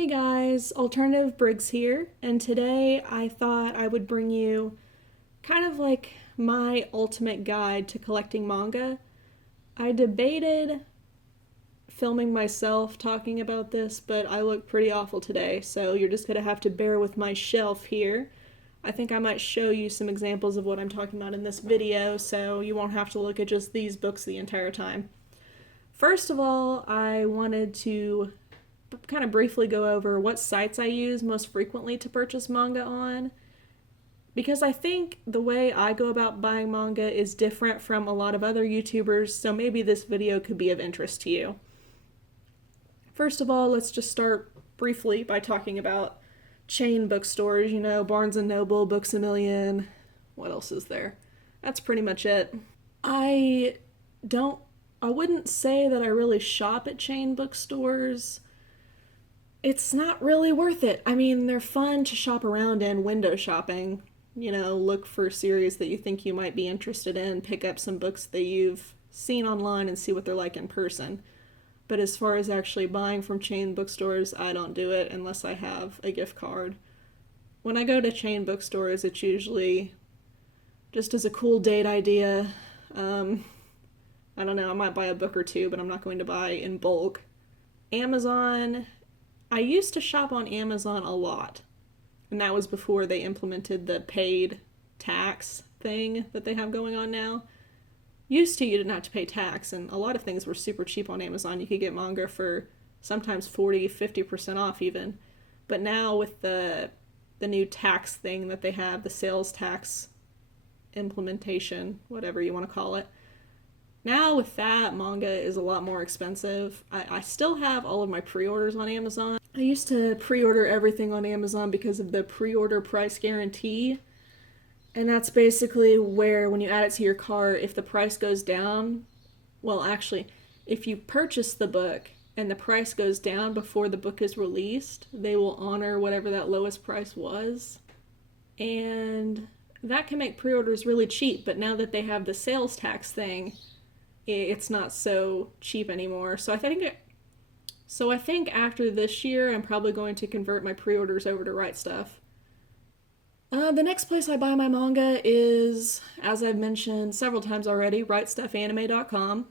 Hey guys, AlternativeBriggs here, and today I thought I would bring you kind of like my ultimate guide to collecting manga. I debated filming myself talking about this, but I look pretty awful today, so you're just gonna have to bear with my shelf here. I think I might show you some examples of what I'm talking about in this video, so you won't have to look at just these books the entire time. First of all, I wanted to kind of briefly go over what sites I use most frequently to purchase manga on, because I think the way I go about buying manga is different from a lot of other YouTubers, so maybe this video could be of interest to you. First of all, let's just start briefly by talking about chain bookstores, Barnes & Noble, Books A Million. What else is there? That's pretty much it. I don't I wouldn't say that I really shop at chain bookstores. It's not really worth it. I mean, they're fun to shop around in, window shopping. Look for series that you think you might be interested in, pick up some books that you've seen online and see what they're like in person. But as far as actually buying from chain bookstores, I don't do it unless I have a gift card. When I go to chain bookstores, it's usually just as a cool date idea. I don't know, I might buy a book or two, but I'm not going to buy in bulk. Amazon, I used to shop on Amazon a lot, and that was before they implemented the paid tax thing that they have going on now. Used to, you didn't have to pay tax, and a lot of things were super cheap on Amazon. You could get manga for sometimes 40-50% off even. But now with the new tax thing that they have, the sales tax implementation, whatever you want to call it, now with that, manga is a lot more expensive. I still have all of my pre-orders on Amazon. I used to pre-order everything on Amazon because of the pre-order price guarantee. And that's basically where, when you add it to your cart, if the price goes down, well, actually, if you purchase the book and the price goes down before the book is released, they will honor whatever that lowest price was. And that can make pre-orders really cheap, but now that they have the sales tax thing, it's not so cheap anymore. So I think after this year, I'm probably going to convert my pre-orders over to Right Stuff. The next place I buy my manga is, as I've mentioned several times already, rightstuffanime.com.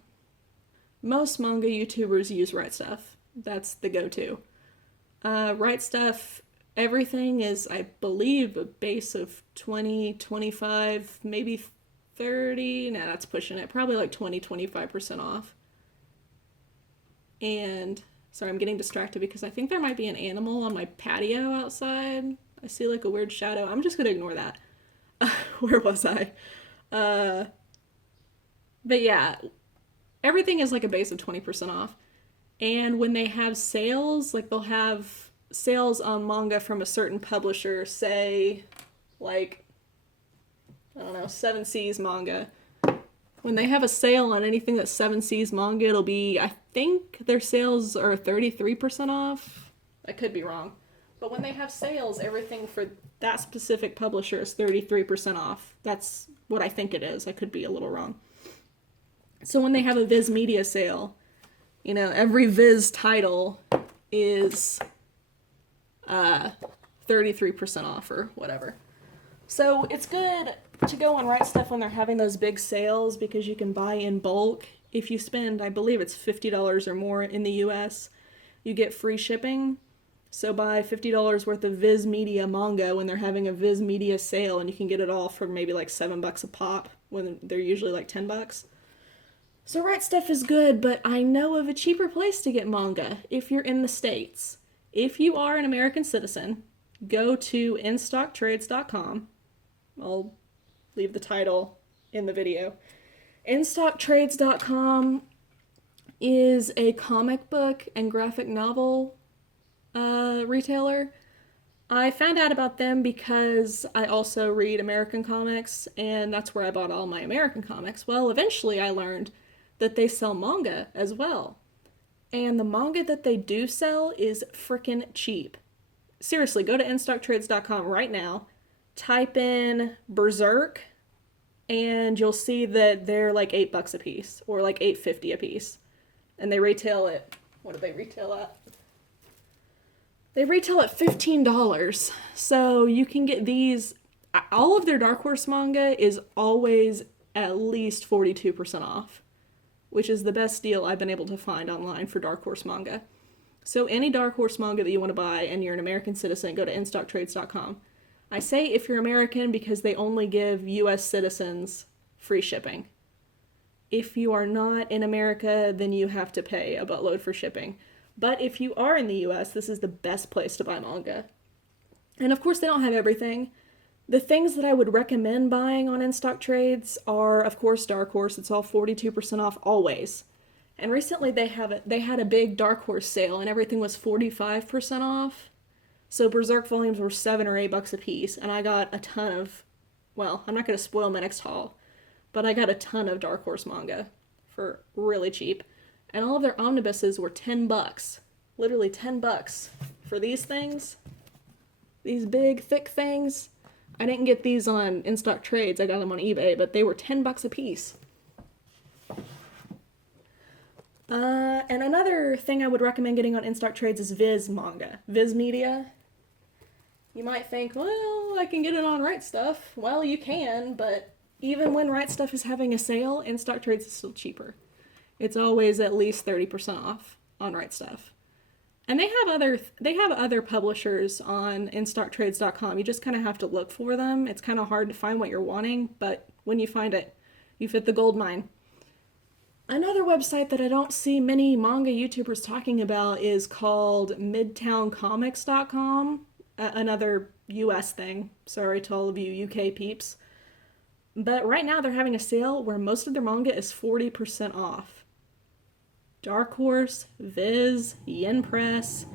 Most manga YouTubers use Right Stuff. That's the go-to. Right Stuff, everything is, I believe, a base of 20, 25, maybe 30. Nah, that's pushing it. Probably like 20-25% off. And sorry, I'm getting distracted because I think there might be an animal on my patio outside. I see like a weird shadow. I'm just gonna ignore that. Where was I? But yeah, everything is like a base of 20% off. And when they have sales, like they'll have sales on manga from a certain publisher, say like, I don't know, Seven Seas manga. When they have a sale on anything that's Seven Seas manga, it'll be, I think their sales are 33% off. I could be wrong. But when they have sales, everything for that specific publisher is 33% off. That's what I think it is. I could be a little wrong. So when they have a Viz Media sale, every Viz title is 33% off or whatever. So it's good to go on Right Stuff when they're having those big sales because you can buy in bulk. If you spend, I believe it's $50 or more in the US, you get free shipping. So buy $50 worth of Viz Media manga when they're having a Viz Media sale, and you can get it all for maybe like $7 a pop when they're usually like $10. So Right Stuff is good, but I know of a cheaper place to get manga if you're in the States. If you are an American citizen, go to InStockTrades.com. I'll leave the title in the video. InStockTrades.com is a comic book and graphic novel retailer. I found out about them because I also read American comics, and that's where I bought all my American comics. Well, eventually I learned that they sell manga as well. And the manga that they do sell is freaking cheap. Seriously, go to InStockTrades.com right now, type in Berserk, and you'll see that they're like $8 a piece, or like $8.50 a piece. And they retail at, what do they retail at? They retail at $15. So you can get these. All of their Dark Horse manga is always at least 42% off, which is the best deal I've been able to find online for Dark Horse manga. So any Dark Horse manga that you want to buy and you're an American citizen, go to InStockTrades.com. I say if you're American because they only give US citizens free shipping. If you are not in America, then you have to pay a buttload for shipping. But if you are in the US, this is the best place to buy manga. And of course, they don't have everything. The things that I would recommend buying on InStockTrades are, of course, Dark Horse. It's all 42% off always. And recently they had a big Dark Horse sale and everything was 45% off. So Berserk volumes were $7 or $8 a piece, and I got a ton of, well, I'm not going to spoil my next haul, but I got a ton of Dark Horse manga for really cheap. And all of their omnibuses were $10. Literally $10 for these things. These big, thick things. I didn't get these on InStockTrades, I got them on eBay, but they were $10 a piece. And another thing I would recommend getting on InStockTrades is Viz manga. Viz Media. You might think, well, I can get it on Right Stuff. Well, you can, but even when Right Stuff is having a sale, InStockTrades is still cheaper. It's always at least 30% off on Right Stuff. And they have other publishers on InStockTrades.com. You just kind of have to look for them. It's kind of hard to find what you're wanting, but when you find it, you've hit the gold mine. Another website that I don't see many manga YouTubers talking about is called MidtownComics.com. Another US thing. Sorry to all of you UK peeps. But right now they're having a sale where most of their manga is 40% off. Dark Horse, Viz, Yen Press,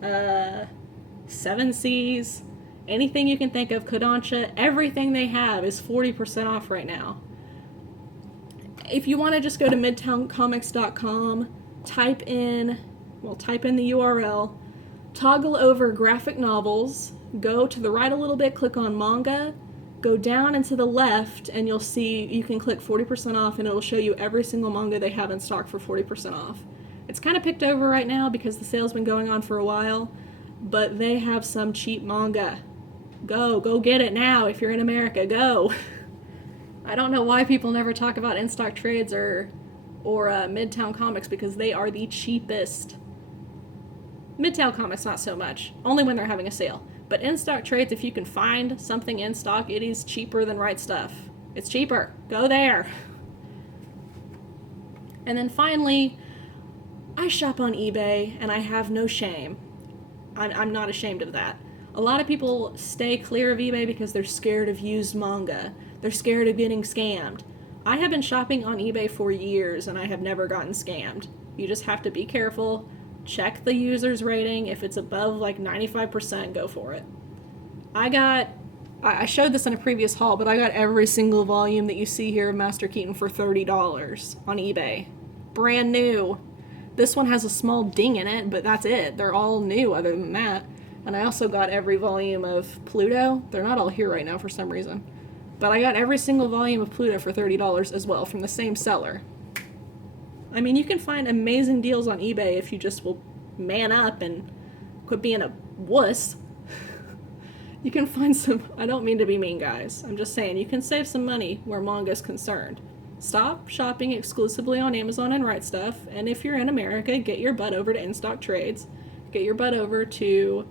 Seven Seas, anything you can think of, Kodansha, everything they have is 40% off right now. If you want to just go to midtowncomics.com, type in the URL, toggle over graphic novels, go to the right a little bit, click on manga, go down and to the left, and you'll see you can click 40% off, and it'll show you every single manga they have in stock for 40% off. It's kind of picked over right now because the sale's been going on for a while, but they have some cheap manga. Go get it now if you're in America, go! I don't know why people never talk about InStockTrades or Midtown Comics, because they are the cheapest. Midtown Comics not so much, only when they're having a sale. But InStockTrades, if you can find something in stock, it is cheaper than Right Stuff. It's cheaper. Go there. And then finally, I shop on eBay, and I have no shame. I'm not ashamed of that. A lot of people stay clear of eBay because they're scared of used manga. They're scared of getting scammed. I have been shopping on eBay for years, and I have never gotten scammed. You just have to be careful. Check the user's rating. If it's above like 95%, go for it. I showed this in a previous haul, but I got every single volume that you see here of Master Keaton for $30 on eBay. Brand new. This one has a small ding in it, but that's it. They're all new other than that. And I also got every volume of Pluto. They're not all here right now for some reason. But I got every single volume of Pluto for $30 as well from the same seller. I mean, you can find amazing deals on eBay if you just will man up and quit being a wuss. You can find some, I don't mean to be mean, guys. I'm just saying, you can save some money where manga is concerned. Stop shopping exclusively on Amazon and Right Stuff, and if you're in America, get your butt over to InStockTrades, get your butt over to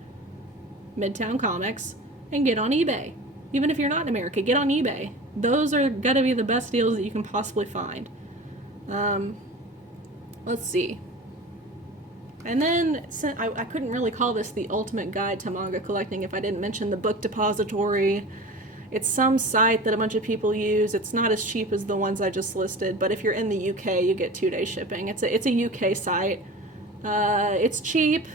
Midtown Comics, and get on eBay. Even if you're not in America, get on eBay. Those are gotta be the best deals that you can possibly find. Let's see. And then, I couldn't really call this the ultimate guide to manga collecting if I didn't mention the Book Depository. It's some site that a bunch of people use. It's not as cheap as the ones I just listed, but if you're in the UK, you get 2-day shipping. It's a UK site. It's cheap,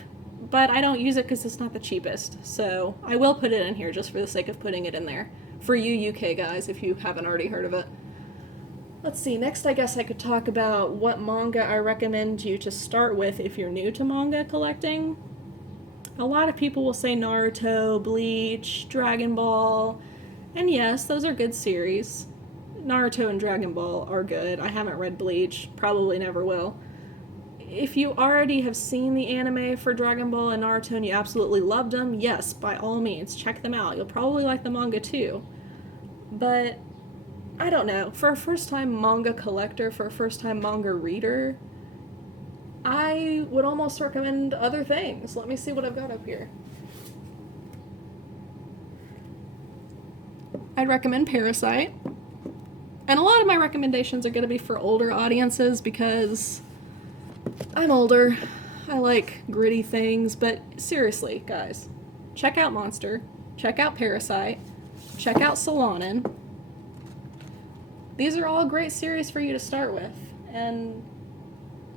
but I don't use it because it's not the cheapest. So I will put it in here just for the sake of putting it in there. For you UK guys, if you haven't already heard of it. Let's see, next I guess I could talk about what manga I recommend you to start with if you're new to manga collecting. A lot of people will say Naruto, Bleach, Dragon Ball, and yes, those are good series. Naruto and Dragon Ball are good. I haven't read Bleach, probably never will. if you already have seen the anime for Dragon Ball and Naruto and you absolutely loved them, yes, by all means, check them out. You'll probably like the manga too. But, I don't know, for a first-time manga collector, for a first-time manga reader, I would almost recommend other things. Let me see what I've got up here. I'd recommend Parasite. And a lot of my recommendations are going to be for older audiences because I'm older. I like gritty things, but seriously, guys, check out Monster, check out Parasite, check out Solanin. These are all great series for you to start with. And,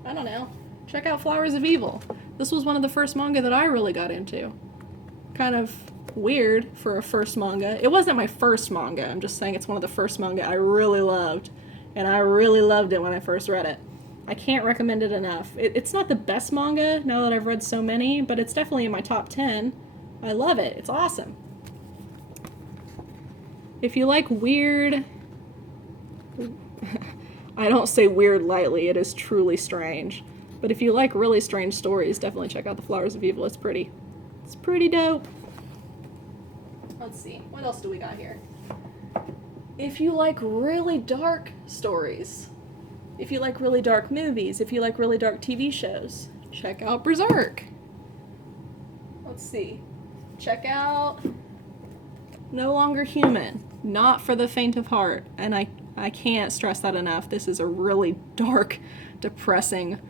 I don't know, check out Flowers of Evil. This was one of the first manga that I really got into. Kind of weird for a first manga. It wasn't my first manga, I'm just saying it's one of the first manga I really loved. And I really loved it when I first read it. I can't recommend it enough. It's not the best manga, now that I've read so many, but it's definitely in my top 10. I love it. It's awesome. If you like weird... I don't say weird lightly, it is truly strange. But if you like really strange stories, definitely check out The Flowers of Evil. It's pretty dope. Let's see, what else do we got here? If you like really dark stories, if you like really dark movies, if you like really dark TV shows, check out Berserk. Let's see, check out No Longer Human. Not for the faint of heart, and I can't stress that enough. This is a really dark, depressing,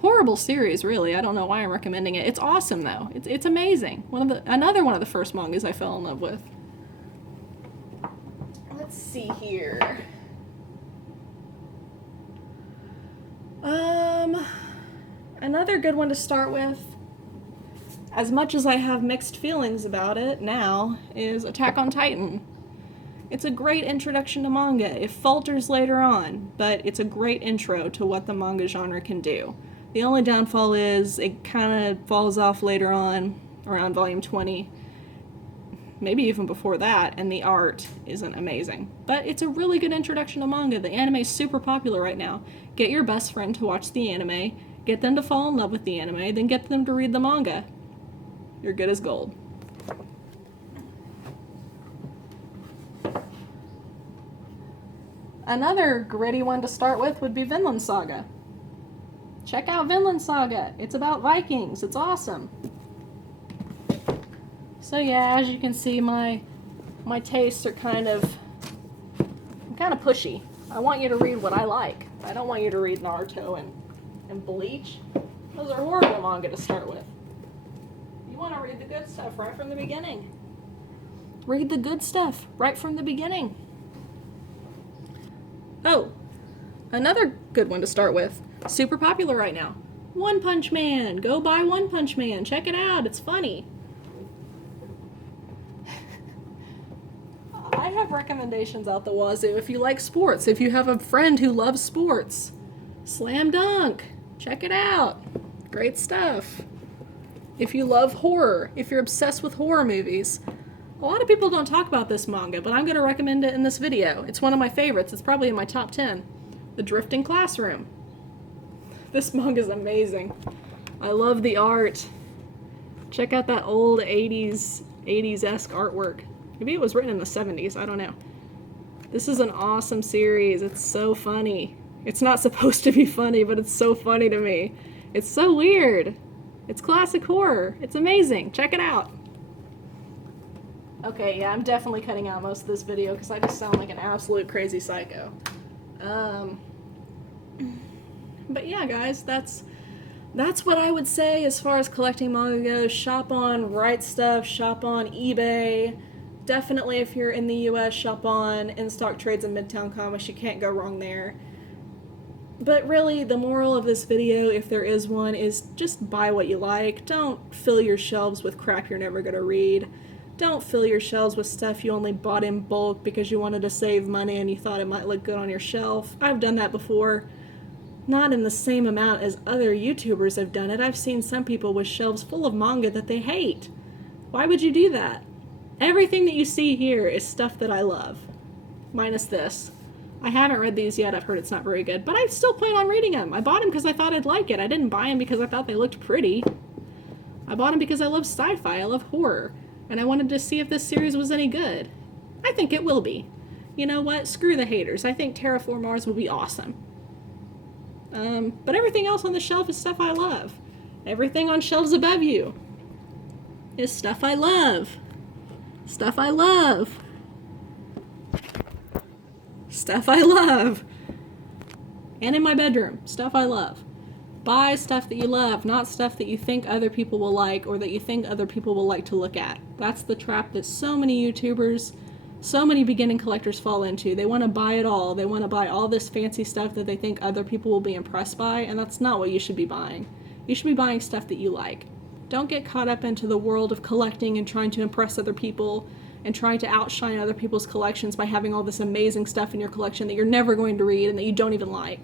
horrible series, really. I don't know why I'm recommending it. It's awesome, though. It's amazing. Another one of the first mangas I fell in love with. Let's see here. Another good one to start with, as much as I have mixed feelings about it now, is Attack on Titan. It's a great introduction to manga. It falters later on, but it's a great intro to what the manga genre can do. The only downfall is it kind of falls off later on, around volume 20, maybe even before that, and the art isn't amazing. But it's a really good introduction to manga. The anime is super popular right now. Get your best friend to watch the anime, get them to fall in love with the anime, then get them to read the manga. You're good as gold. Another gritty one to start with would be Vinland Saga. Check out Vinland Saga. It's about Vikings. It's awesome. So yeah, as you can see, my tastes are kind of pushy. I want you to read what I like. I don't want you to read Naruto and Bleach. Those are horrible manga to start with. You want to read the good stuff right from the beginning. Read the good stuff right from the beginning. Oh, another good one to start with. Super popular right now. One Punch Man. Go buy One Punch Man. Check it out. It's funny. I have recommendations out the wazoo if you like sports. If you have a friend who loves sports. Slam Dunk. Check it out. Great stuff. If you love horror, if you're obsessed with horror movies. A lot of people don't talk about this manga, but I'm going to recommend it in this video. It's one of my favorites. It's probably in my top 10. The Drifting Classroom. This manga is amazing. I love the art. Check out that old 80s-esque artwork. Maybe it was written in the 70s, I don't know. This is an awesome series. It's so funny. It's not supposed to be funny, but it's so funny to me. It's so weird. It's classic horror. It's amazing. Check it out. Okay, yeah, I'm definitely cutting out most of this video because I just sound like an absolute crazy psycho. But yeah, guys, that's what I would say as far as collecting manga goes. Shop on Right Stuff, shop on eBay. Definitely, if you're in the US, shop on In-Stock Trades and Midtown Comics. You can't go wrong there. But really, the moral of this video, if there is one, is just buy what you like. Don't fill your shelves with crap you're never going to read. Don't fill your shelves with stuff you only bought in bulk because you wanted to save money and you thought it might look good on your shelf. I've done that before. Not in the same amount as other YouTubers have done it. I've seen some people with shelves full of manga that they hate. Why would you do that? Everything that you see here is stuff that I love. Minus this. I haven't read these yet. I've heard it's not very good, but I still plan on reading them. I bought them because I thought I'd like it. I didn't buy them because I thought they looked pretty. I bought them because I love sci-fi, I love horror, and I wanted to see if this series was any good. I think it will be. You know what? Screw the haters. I think Terraform Mars will be awesome. But everything else on the shelf is stuff I love. Everything on shelves above you is stuff I love. Stuff I love. Stuff I love. And in my bedroom, stuff I love. Buy stuff that you love, not stuff that you think other people will like or that you think other people will like to look at. That's the trap that so many YouTubers, so many beginning collectors fall into. They want to buy it all. They want to buy all this fancy stuff that they think other people will be impressed by, and that's not what you should be buying. You should be buying stuff that you like. Don't get caught up into the world of collecting and trying to impress other people and trying to outshine other people's collections by having all this amazing stuff in your collection that you're never going to read and that you don't even like.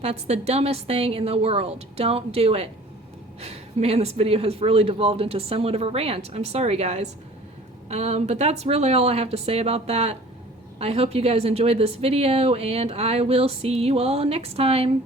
That's the dumbest thing in the world. Don't do it. Man, this video has really devolved into somewhat of a rant. I'm sorry, guys. But that's really all I have to say about that. I hope you guys enjoyed this video, and I will see you all next time.